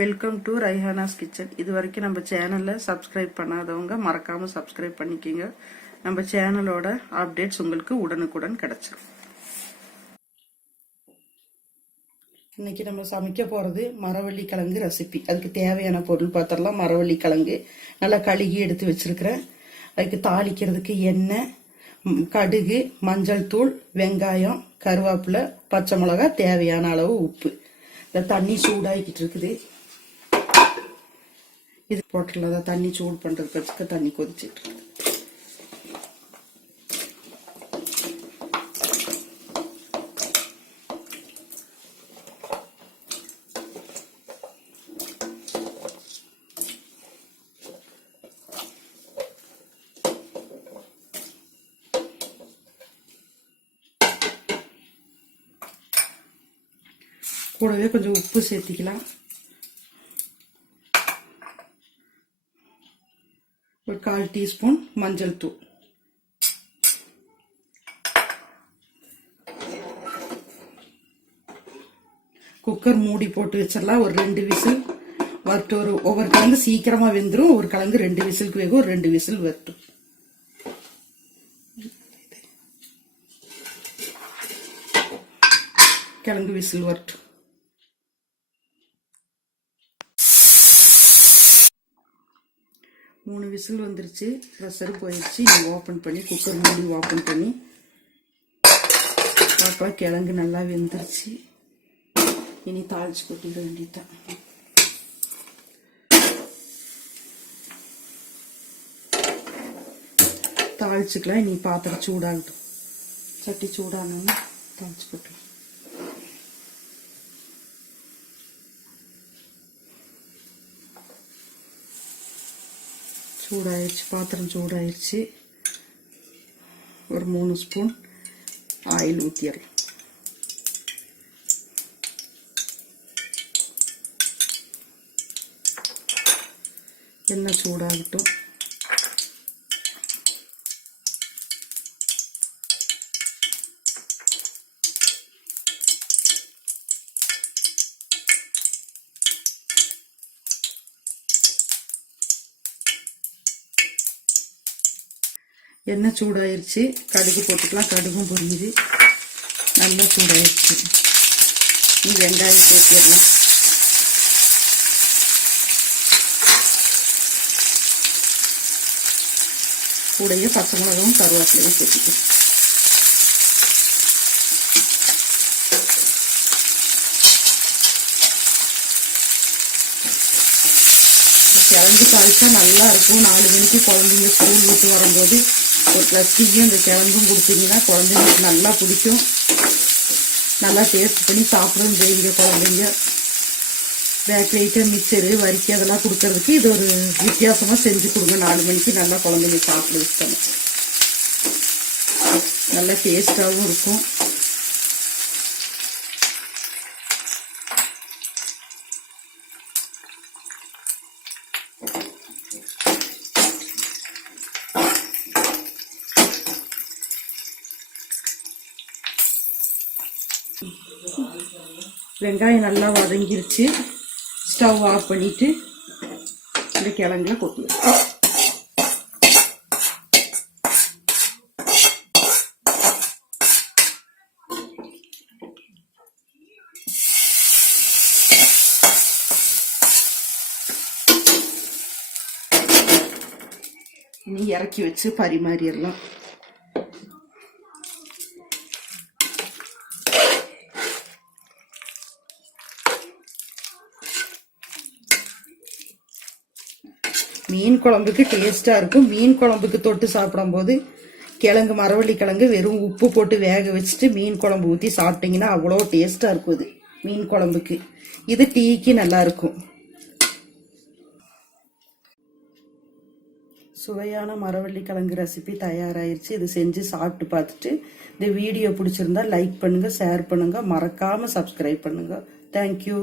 Welcome to ரைஹானாஸ் kitchen. இது வரைக்கும் நம்ம சேனலை சப்ஸ்கிரைப் பண்ணாதவங்க மறக்காம சப்ஸ்கிரைப் பண்ணிக்கிங்க. நம்ம சேனலோட அப்டேட்ஸ் உங்களுக்கு உடனுக்குடன் கிடைச்சிடும். இன்னைக்கு நம்ம சமைக்க போறது மரவள்ளி கிழங்கு ரெசிபி. அதுக்கு தேவையான பொருள் பார்த்தரலாம். மரவள்ளி கிழங்கு நல்லா கழுகி எடுத்து வச்சிருக்கிறேன். அதுக்கு தாளிக்கிறதுக்கு எண்ணெய், கடுகு, மஞ்சள் தூள், வெங்காயம், கருவேப்பிலை, பச்சை மிளகாய், தேவையான அளவு உப்பு. இந்த தண்ணி சூடாகிக்கிட்டு இருக்குது. இது போட்டுடலாம். தண்ணி சூடு பண்றதுக்கு தண்ணி கொதிச்சுட்டு இருக்கு. கூடவே கொஞ்சம் உப்பு சேர்த்திக்கலாம். ஒரு 1/4 டீஸ்பூன் மஞ்சள் தூள். குக்கர் மூடி போட்டு வச்சிடலாம். ஒரு 2 விசில் வரட்டும். ஒவ்வொரு கிழங்கு சீக்கிரமா வெந்துடும். ஒரு கிழங்கு 2 விசிலுக்கு வேகும். ஒரு 2 விசில் வரட்டும். கிழங்கு விசில் வரட்டும். மூணு விசில் வந்துருச்சு. ப்ரெஷர் போயிடுச்சு. நீ ஓப்பன் பண்ணி குக்கர் மூடி ஓப்பன் பண்ணி பார்க்கலாம். கிழங்கு நல்லா வெந்துருச்சு. இனி தாளிச்சு கொட்டிட வேண்டியதுதான். தாளிச்சுக்கலாம். இனி பாத்திரம் சூடாகட்டும். சட்டி சூடானோன்னு தாளிச்சு கொட்டலாம். சூடாயிருச்சு. பாத்திரம் சூடாயிருச்சு. ஒரு 3 ஸ்பூன் ஆயில் ஊற்றிடலாம். எண்ணெய் சூடாகட்டும். எண்ணெய் சூடாயிருச்சு. கடுகு போட்டுக்கலாம். கடுகும் பொரியுது. நல்லா சூடாயிருச்சு. நீ வெங்காயம் சேர்த்திடலாம். கூடயே பச்சை மிளகாவும் கருவேப்பிலையும் சேர்த்துக்கலாம். கிழங்கு தாளிச்சா நல்லா இருக்கும். 4 மணிக்கு குழந்தைங்க ஸ்கூல் விட்டு வரும்போது ஒரு கிளாஸ் டீயும் இந்த கிழங்கும் கொடுத்தீங்கன்னா குழந்தைங்களுக்கு நல்லா பிடிக்கும். நல்லா டேஸ்ட் பண்ணி சாப்பிடவும் செய்யுங்க குழந்தைங்க. பேக்கரி ஐட்டம், மிக்சரு, வரிக்கை அதெல்லாம் கொடுக்கறதுக்கு இது ஒரு வித்தியாசமா செஞ்சு கொடுங்க. 4 மணிக்கு நல்லா குழந்தைங்க சாப்பிட வச்சுட்டாங்க. நல்லா டேஸ்டாகவும் இருக்கும். வெங்காயம் நல்லா வதங்கிருச்சு. ஸ்டவ் ஆஃப் பண்ணிட்டு இந்த கிழங்குல கொட்டிடுவோம். இனி இறக்கி வச்சு பரிமாறிடலாம். மீன் குழம்புக்கு டேஸ்டா இருக்கும். மீன் குழம்புக்கு தொட்டு சாப்பிடும் போது கிழங்கு, மரவள்ளி கிழங்கு வெறும் உப்பு போட்டு வேக வச்சுட்டு மீன் குழம்பு ஊற்றி சாப்பிட்டீங்கன்னா அவ்வளோ டேஸ்டா இருக்கும். இது மீன் குழம்புக்கு. இது டீக்கு நல்லா இருக்கும். சுவையான மரவள்ளி கிழங்கு ரெசிபி தயாராயிருச்சு. இது செஞ்சு சாப்பிட்டு பார்த்துட்டு இந்த வீடியோ பிடிச்சிருந்தா லைக் பண்ணுங்க, ஷேர் பண்ணுங்க, மறக்காம சப்ஸ்கிரைப் பண்ணுங்க. தேங்க்யூ.